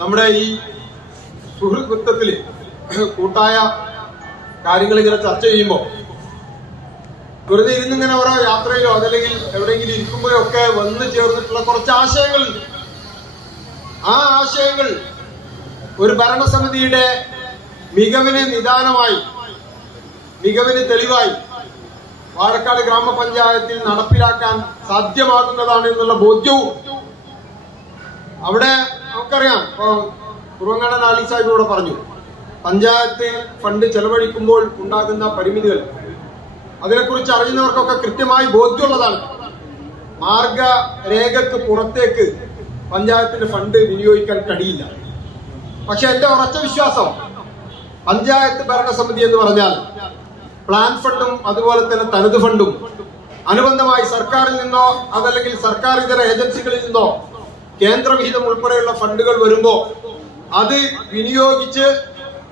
നമ്മുടെ ഈ സുഹൃത്വത്തിൽ കൂട്ടായ കാര്യങ്ങൾ ഇങ്ങനെ ചർച്ച ചെയ്യുമ്പോൾ വെറുതെ ഇരുന്നിങ്ങനെ ഓരോ യാത്രയിലോ അതല്ലെങ്കിൽ എവിടെയെങ്കിലും ഇരിക്കുമ്പോഴോ ഒക്കെ വന്നു ചേർന്നിട്ടുള്ള കുറച്ച് ആശയങ്ങളുണ്ട്. ആ ആശയങ്ങൾ ഒരു ഭരണസമിതിയുടെ മികവിന് നിദാനമായി, മികവിന് തെളിവായി വാഴക്കാട് ഗ്രാമപഞ്ചായത്തിൽ നടപ്പിലാക്കാൻ സാധ്യമാകുന്നതാണ് എന്നുള്ള ബോധ്യവും അവിടെ നമുക്കറിയാം. ഇപ്പോ കുറുവങ്ങാടൻ ആലി സാഹിബ് ഇവിടെ പറഞ്ഞു, പഞ്ചായത്ത് ഫണ്ട് ചെലവഴിക്കുമ്പോൾ ഉണ്ടാകുന്ന പരിമിതികൾ അതിനെക്കുറിച്ച് അറിയുന്നവർക്കൊക്കെ കൃത്യമായി ബോധ്യമുള്ളതാണ്. മാർഗരേഖക്ക് പുറത്തേക്ക് പഞ്ചായത്തിന്റെ ഫണ്ട് വിനിയോഗിക്കാൻ കഴിയില്ല. പക്ഷെ എന്റെ ഉറച്ച വിശ്വാസം, പഞ്ചായത്ത് ഭരണസമിതി എന്ന് പറഞ്ഞാൽ പ്ലാൻ ഫണ്ടും അതുപോലെ തന്നെ തനത് ഫണ്ടും അനുബന്ധമായി സർക്കാരിൽ നിന്നോ അതല്ലെങ്കിൽ സർക്കാർ ഇതര ഏജൻസികളിൽ നിന്നോ കേന്ദ്രവിഹിതം ഉൾപ്പെടെയുള്ള ഫണ്ടുകൾ വരുമ്പോ അത് വിനിയോഗിച്ച്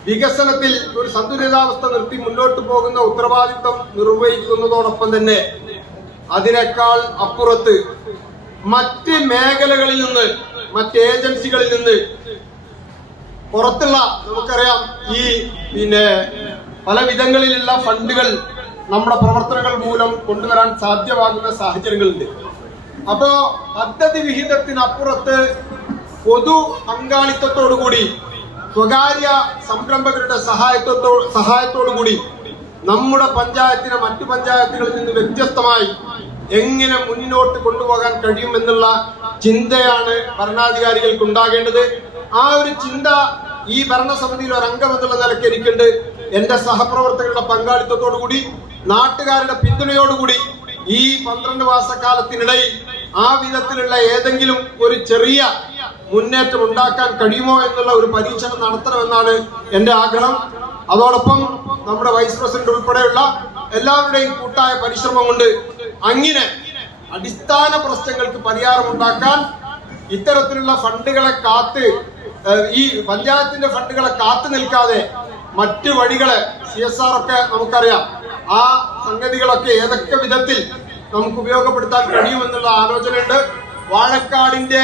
വികസനത്തിൽ ഒരു സന്തുലിതാവസ്ഥ നിർത്തി മുന്നോട്ട് പോകുന്ന ഉത്തരവാദിത്വം നിർവഹിക്കുന്നതോടൊപ്പം തന്നെ അതിനേക്കാൾ അപ്പുറത്ത് മറ്റ് മേഖലകളിൽ നിന്ന്, മറ്റ് ഏജൻസികളിൽ നിന്ന് പുറത്തുള്ള, നമുക്കറിയാം ഈ പല വിധങ്ങളിലുള്ള ഫണ്ടുകൾ നമ്മുടെ പ്രവർത്തനങ്ങൾ മൂലം കൊണ്ടുവരാൻ സാധ്യമാകുന്ന സാഹചര്യങ്ങളുണ്ട്. അപ്പോ പദ്ധതി വിഹിതത്തിനപ്പുറത്ത് പൊതു പങ്കാളിത്തത്തോടുകൂടി സ്വകാര്യ സംരംഭകരുടെ സഹായത്തോടുകൂടി നമ്മുടെ പഞ്ചായത്തിനെ മറ്റു പഞ്ചായത്തുകളിൽ നിന്ന് വ്യത്യസ്തമായി എങ്ങനെ മുന്നോട്ട് കൊണ്ടുപോകാൻ കഴിയുമെന്നുള്ള ചിന്തയാണ് ഭരണാധികാരികൾക്ക് ഉണ്ടാകേണ്ടത്. ആ ഒരു ചിന്ത ഈ ഭരണസമിതിയിൽ ഒരംഗം എന്നുള്ള നിലയ്ക്ക് എനിക്കുണ്ട്. എന്റെ സഹപ്രവർത്തകരുടെ പങ്കാളിത്തത്തോടുകൂടി, നാട്ടുകാരുടെ പിന്തുണയോടുകൂടി ഈ 12 മാസക്കാലത്തിനിടയിൽ ആ വിധത്തിലുള്ള ഏതെങ്കിലും ഒരു ചെറിയ മുന്നേറ്റം ഉണ്ടാക്കാൻ കഴിയുമോ എന്നുള്ള ഒരു പരീക്ഷണം നടത്തണമെന്നാണ് എന്റെ ആഗ്രഹം. അതോടൊപ്പം നമ്മുടെ വൈസ് പ്രസിഡന്റ് ഉൾപ്പെടെയുള്ള എല്ലാവരുടെയും കൂട്ടായ പരിശ്രമം കൊണ്ട് അങ്ങനെ അടിസ്ഥാന പ്രശ്നങ്ങൾക്ക് പരിഹാരമുണ്ടാക്കാൻ ഇത്തരത്തിലുള്ള ഫണ്ടുകളെ ഈ പഞ്ചായത്തിന്റെ ഫണ്ടുകളെ കാത്തു നിൽക്കാതെ മറ്റു വഴികളെ CSR ഒക്കെ നമുക്കറിയാം, ആ സംഗതികളൊക്കെ ഏതൊക്കെ വിധത്തിൽ നമുക്ക് ഉപയോഗപ്പെടുത്താൻ കഴിയുമെന്നുള്ള ആലോചനയുണ്ട്. വാഴക്കാടിന്റെ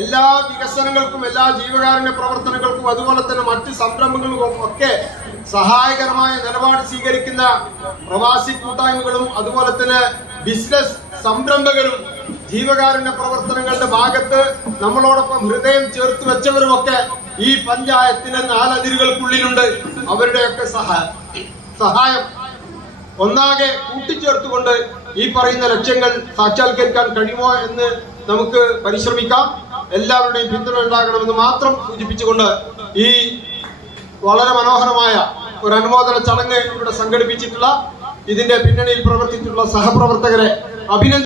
എല്ലാ വികസനങ്ങൾക്കും, എല്ലാ ജീവകാരുണ്യ പ്രവർത്തനങ്ങൾക്കും അതുപോലെ തന്നെ മറ്റ് സംരംഭങ്ങൾക്കും ഒക്കെ സഹായകരമായ നിലപാട് സ്വീകരിക്കുന്ന പ്രവാസി കൂട്ടായ്മകളും അതുപോലെ തന്നെ ബിസിനസ് സംരംഭകരും ജീവകാരുണ്യ പ്രവർത്തനങ്ങളുടെ ഭാഗത്ത് നമ്മളോടൊപ്പം ഹൃദയം ചേർത്ത് വെച്ചവരുമൊക്കെ ഈ പഞ്ചായത്തിന് 4 അതിരുകൾക്കുള്ളിലുണ്ട്. അവരുടെയൊക്കെ സഹായം ഒന്നാകെ കൂട്ടിച്ചേർത്തുകൊണ്ട് ഈ പറയുന്ന ലക്ഷ്യങ്ങൾ സാക്ഷാത്കരിക്കാൻ കഴിയുമോ എന്ന് നമുക്ക് പരിശ്രമിക്കാം. എല്ലാവരുടെയും പിന്തുണ ഉണ്ടാകണമെന്ന് മാത്രം സൂചിപ്പിച്ചുകൊണ്ട് ഈ വളരെ മനോഹരമായ ഒരു അനുമോദന ചടങ്ങ് ഇവിടെ സംഘടിപ്പിച്ചിട്ടുള്ള ഇതിന്റെ പിന്നണിയിൽ പ്രവർത്തിച്ചിട്ടുള്ള സഹപ്രവർത്തകരെ അഭിനന്ദിക്കുന്നു.